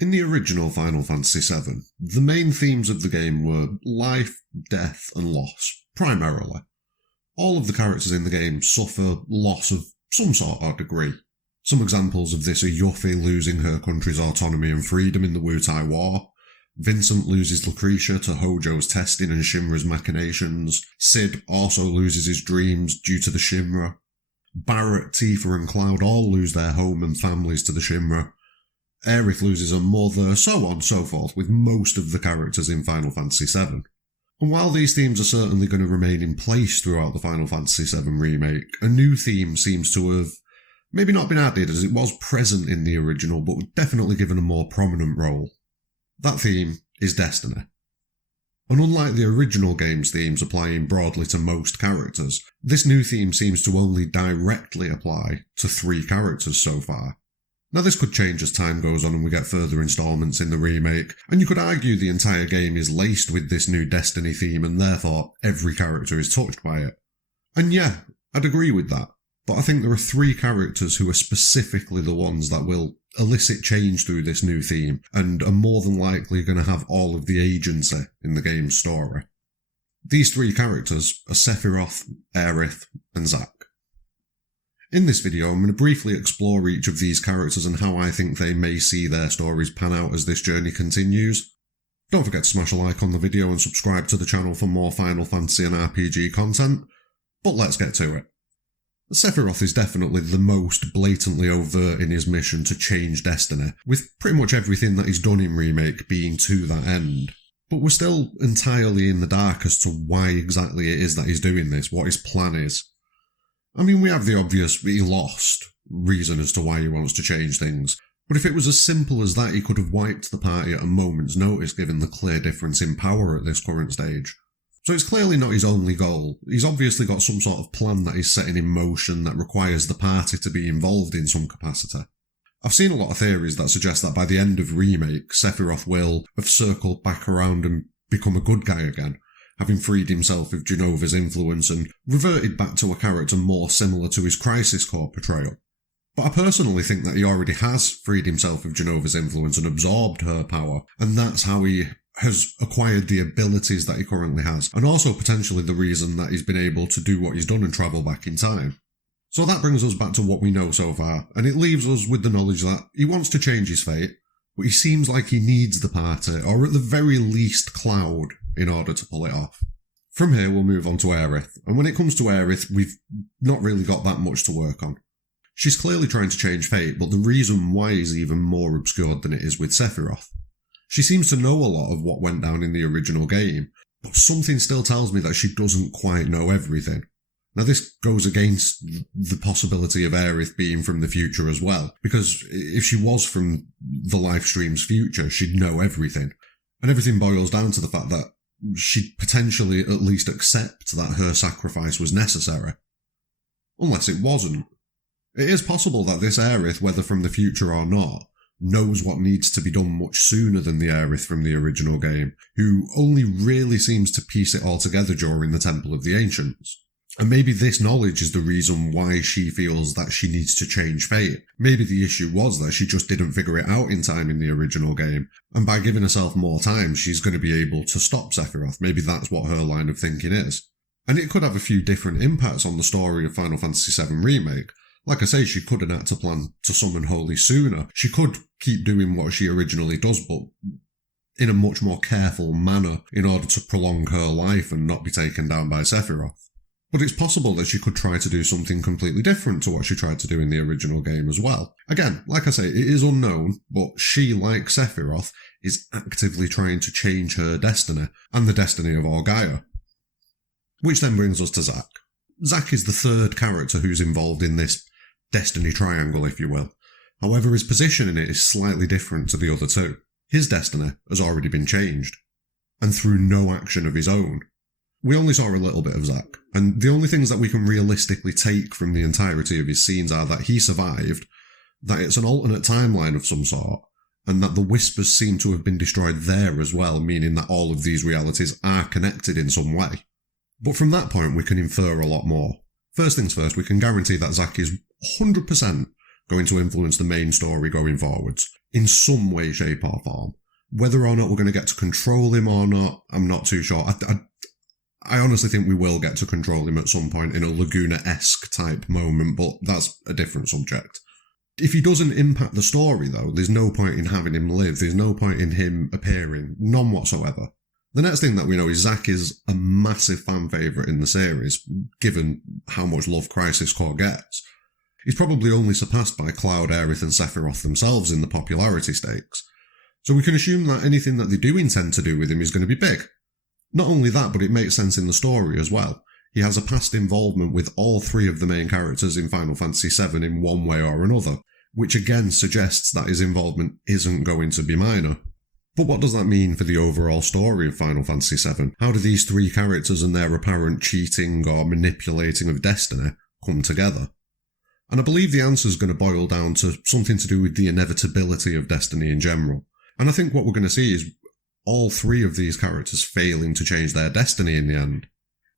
In the original Final Fantasy VII, the main themes of the game were life, death, and loss, primarily. All of the characters in the game suffer loss of some sort or degree. Some examples of this are Yuffie losing her country's autonomy and freedom in the Wutai War, Vincent loses Lucretia to Hojo's testing and Shinra's machinations, Cid also loses his dreams due to the Shinra, Barrett, Tifa and Cloud all lose their home and families to the Shinra, Aerith loses her mother, so on and so forth, with most of the characters in Final Fantasy VII. And while these themes are certainly going to remain in place throughout the Final Fantasy VII Remake, a new theme seems to have maybe not been added as it was present in the original, but definitely given a more prominent role. That theme is destiny. And unlike the original game's themes applying broadly to most characters, this new theme seems to only directly apply to 3 characters so far. Now this could change as time goes on and we get further installments in the remake, and you could argue the entire game is laced with this new Destiny theme and therefore every character is touched by it. And yeah, I'd agree with that, but I think there are 3 characters who are specifically the ones that will elicit change through this new theme and are more than likely going to have all of the agency in the game's story. These 3 characters are Sephiroth, Aerith, and Zack. In this video, I'm going to briefly explore each of these characters and how I think they may see their stories pan out as this journey continues. Don't forget to smash a like on the video and subscribe to the channel for more Final Fantasy and RPG content, but let's get to it. Sephiroth is definitely the most blatantly overt in his mission to change Destiny, with pretty much everything that he's done in Remake being to that end. But we're still entirely in the dark as to why exactly it is that he's doing this, what his plan is. I mean, we have the obvious he lost reason as to why he wants to change things, but if it was as simple as that, he could have wiped the party at a moment's notice given the clear difference in power at this current stage. So it's clearly not his only goal. He's obviously got some sort of plan that he's setting in motion that requires the party to be involved in some capacity. I've seen a lot of theories that suggest that by the end of Remake, Sephiroth will have circled back around and become a good guy again, having freed himself of Jenova's influence and reverted back to a character more similar to his Crisis Core portrayal. But I personally think that he already has freed himself of Jenova's influence and absorbed her power, and that's how he has acquired the abilities that he currently has, and also potentially the reason that he's been able to do what he's done and travel back in time. So that brings us back to what we know so far, and it leaves us with the knowledge that he wants to change his fate, but he seems like he needs the party, or at the very least Cloud, in order to pull it off. From here we'll move on to Aerith, and when it comes to Aerith, we've not really got that much to work on. She's clearly trying to change fate, but the reason why is even more obscured than it is with Sephiroth. She seems to know a lot of what went down in the original game, but something still tells me that she doesn't quite know everything. Now this goes against the possibility of Aerith being from the future as well, because if she was from the live stream's future, she'd know everything. And everything boils down to the fact that she'd potentially at least accept that her sacrifice was necessary. Unless it wasn't. It is possible that this Aerith, whether from the future or not, knows what needs to be done much sooner than the Aerith from the original game, who only really seems to piece it all together during the Temple of the Ancients. And maybe this knowledge is the reason why she feels that she needs to change fate. Maybe the issue was that she just didn't figure it out in time in the original game, and by giving herself more time, she's going to be able to stop Sephiroth. Maybe that's what her line of thinking is. And it could have a few different impacts on the story of Final Fantasy VII Remake. Like I say, she could enact a plan to summon Holy sooner. She could keep doing what she originally does, but in a much more careful manner in order to prolong her life and not be taken down by Sephiroth. But it's possible that she could try to do something completely different to what she tried to do in the original game as well. Again, like I say, it is unknown, but she, like Sephiroth, is actively trying to change her destiny, and the destiny of all Gaia. Which then brings us to Zack. Zack is the 3rd character who's involved in this destiny triangle, if you will. However, his position in it is slightly different to the other 2. His destiny has already been changed, and through no action of his own. We only saw a little bit of Zack, and the only things that we can realistically take from the entirety of his scenes are that he survived, that it's an alternate timeline of some sort, and that the Whispers seem to have been destroyed there as well, meaning that all of these realities are connected in some way. But from that point we can infer a lot more. First things first, we can guarantee that Zack is 100% going to influence the main story going forwards. in some way, shape or form. Whether or not we're going to get to control him or not, I'm not too sure. I honestly think we will get to control him at some point in a Laguna-esque type moment, but that's a different subject. If he doesn't impact the story, though, there's no point in having him live. There's no point in him appearing. None whatsoever. The next thing that we know is Zack is a massive fan favourite in the series, given how much love Crisis Core gets. He's probably only surpassed by Cloud, Aerith and Sephiroth themselves in the popularity stakes. So we can assume that anything that they do intend to do with him is going to be big. Not only that, but it makes sense in the story as well. He has a past involvement with all three of the main characters in Final Fantasy VII in one way or another, which again suggests that his involvement isn't going to be minor. But what does that mean for the overall story of Final Fantasy VII? How do these three characters and their apparent cheating or manipulating of destiny come together? And I believe the answer is going to boil down to something to do with the inevitability of destiny in general. And I think what we're going to see is all three of these characters failing to change their destiny in the end.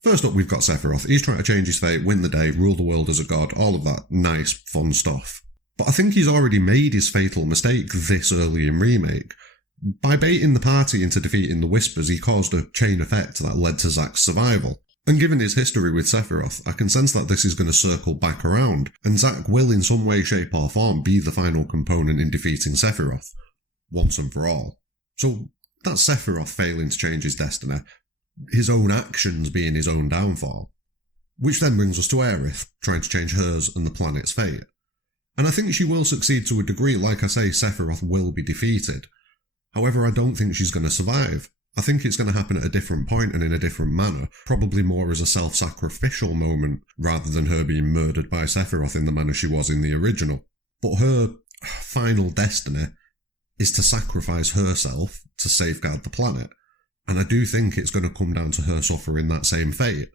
First up, we've got Sephiroth. He's trying to change his fate, win the day, rule the world as a god, all of that nice, fun stuff. But I think he's already made his fatal mistake this early in Remake. By baiting the party into defeating the Whispers, he caused a chain effect that led to Zack's survival. And given his history with Sephiroth, I can sense that this is going to circle back around, and Zack will in some way, shape or form be the final component in defeating Sephiroth, once and for all. So that's Sephiroth failing to change his destiny, his own actions being his own downfall. Which then brings us to Aerith, trying to change hers and the planet's fate. And I think she will succeed to a degree. Like I say, Sephiroth will be defeated. However, I don't think she's going to survive. I think it's going to happen at a different point and in a different manner, probably more as a self-sacrificial moment, rather than her being murdered by Sephiroth in the manner she was in the original. But her final destiny is to sacrifice herself to safeguard the planet. And I do think it's going to come down to her suffering that same fate.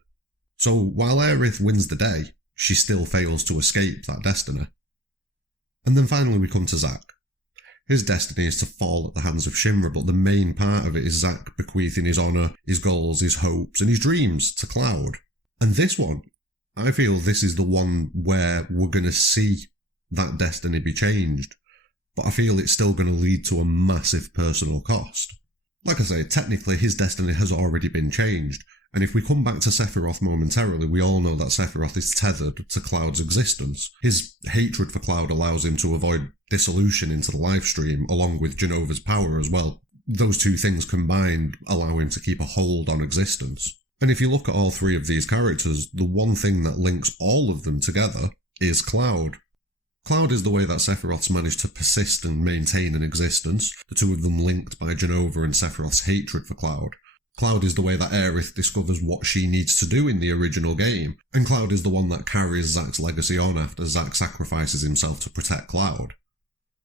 So while Aerith wins the day, she still fails to escape that destiny. And then finally we come to Zack. His destiny is to fall at the hands of Shinra, but the main part of it is Zack bequeathing his honour, his goals, his hopes, and his dreams to Cloud. And this one, I feel this is the one where we're going to see that destiny be changed. But I feel it's still going to lead to a massive personal cost. Like I say, technically his destiny has already been changed, and if we come back to Sephiroth momentarily, we all know that Sephiroth is tethered to Cloud's existence. His hatred for Cloud allows him to avoid dissolution into the lifestream, along with Jenova's power as well. Those two things combined allow him to keep a hold on existence. And if you look at all three of these characters, the one thing that links all of them together is Cloud. Cloud is the way that Sephiroth's managed to persist and maintain an existence, the two of them linked by Jenova and Sephiroth's hatred for Cloud. Cloud is the way that Aerith discovers what she needs to do in the original game, and Cloud is the one that carries Zack's legacy on after Zack sacrifices himself to protect Cloud.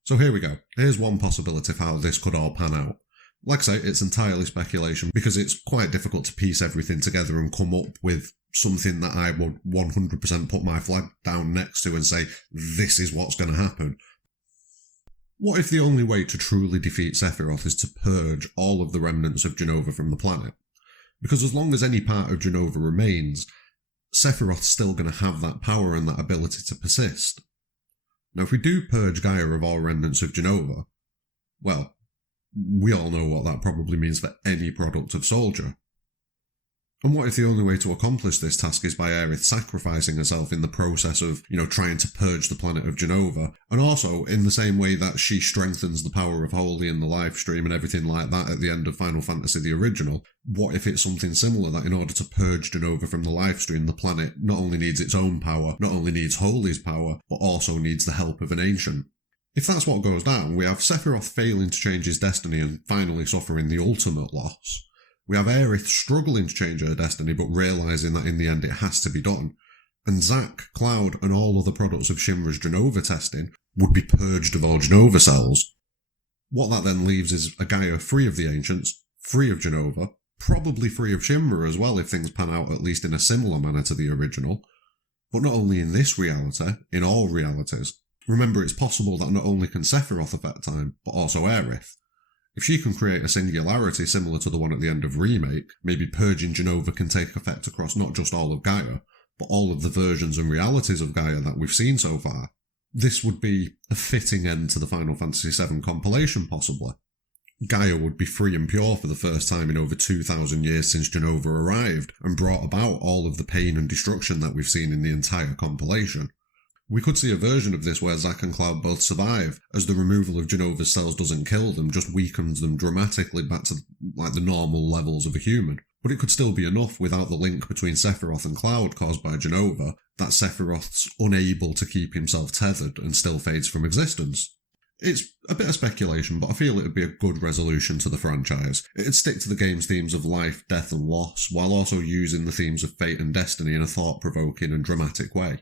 So here we go. Here's one possibility of how this could all pan out. Like I say, it's entirely speculation because it's quite difficult to piece everything together and come up with something that I would 100% put my flag down next to and say, this is what's going to happen. What if the only way to truly defeat Sephiroth is to purge all of the remnants of Jenova from the planet? Because as long as any part of Jenova remains, Sephiroth's still going to have that power and that ability to persist. Now, if we do purge Gaia of all remnants of Jenova, well, we all know what that probably means for any product of Soldier. And what if the only way to accomplish this task is by Aerith sacrificing herself in the process of, trying to purge the planet of Jenova, and also in the same way that she strengthens the power of Holy in the live stream and everything like that at the end of Final Fantasy the original? What if it's something similar, that in order to purge Jenova from the live stream, the planet not only needs its own power, not only needs Holy's power, but also needs the help of an ancient? If that's what goes down, we have Sephiroth failing to change his destiny and finally suffering the ultimate loss. We have Aerith struggling to change her destiny, but realising that in the end it has to be done. And Zack, Cloud, and all other products of Shinra's Jenova testing would be purged of all Jenova cells. What that then leaves is a Gaia free of the Ancients, free of Jenova, probably free of Shinra as well if things pan out at least in a similar manner to the original. But not only in this reality, in all realities. Remember, it's possible that not only can Sephiroth affect time, but also Aerith. If she can create a singularity similar to the one at the end of Remake, maybe purging Jenova can take effect across not just all of Gaia, but all of the versions and realities of Gaia that we've seen so far. This would be a fitting end to the Final Fantasy VII compilation, possibly. Gaia would be free and pure for the first time in over 2,000 years since Jenova arrived, and brought about all of the pain and destruction that we've seen in the entire compilation. We could see a version of this where Zack and Cloud both survive, as the removal of Jenova's cells doesn't kill them, just weakens them dramatically back to the normal levels of a human. But it could still be enough without the link between Sephiroth and Cloud caused by Jenova, that Sephiroth's unable to keep himself tethered and still fades from existence. It's a bit of speculation, but I feel it would be a good resolution to the franchise. It'd stick to the game's themes of life, death and loss, while also using the themes of fate and destiny in a thought-provoking and dramatic way.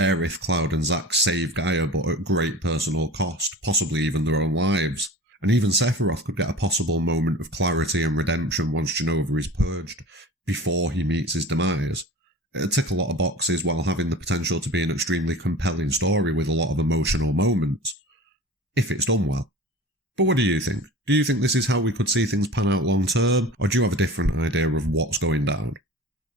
Aerith, Cloud and Zack save Gaia, but at great personal cost, possibly even their own lives. And even Sephiroth could get a possible moment of clarity and redemption once Jenova is purged, before he meets his demise. It'd tick a lot of boxes while having the potential to be an extremely compelling story with a lot of emotional moments. If it's done well. But what do you think? Do you think this is how we could see things pan out long term, or do you have a different idea of what's going down?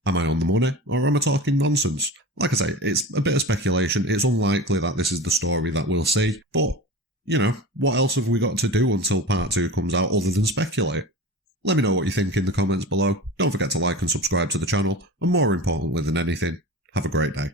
Am I on the money, or am I talking nonsense? Like I say, it's a bit of speculation. It's unlikely that this is the story that we'll see, but, what else have we got to do until part 2 comes out other than speculate? Let me know what you think in the comments below. Don't forget to like and subscribe to the channel, and more importantly than anything, have a great day.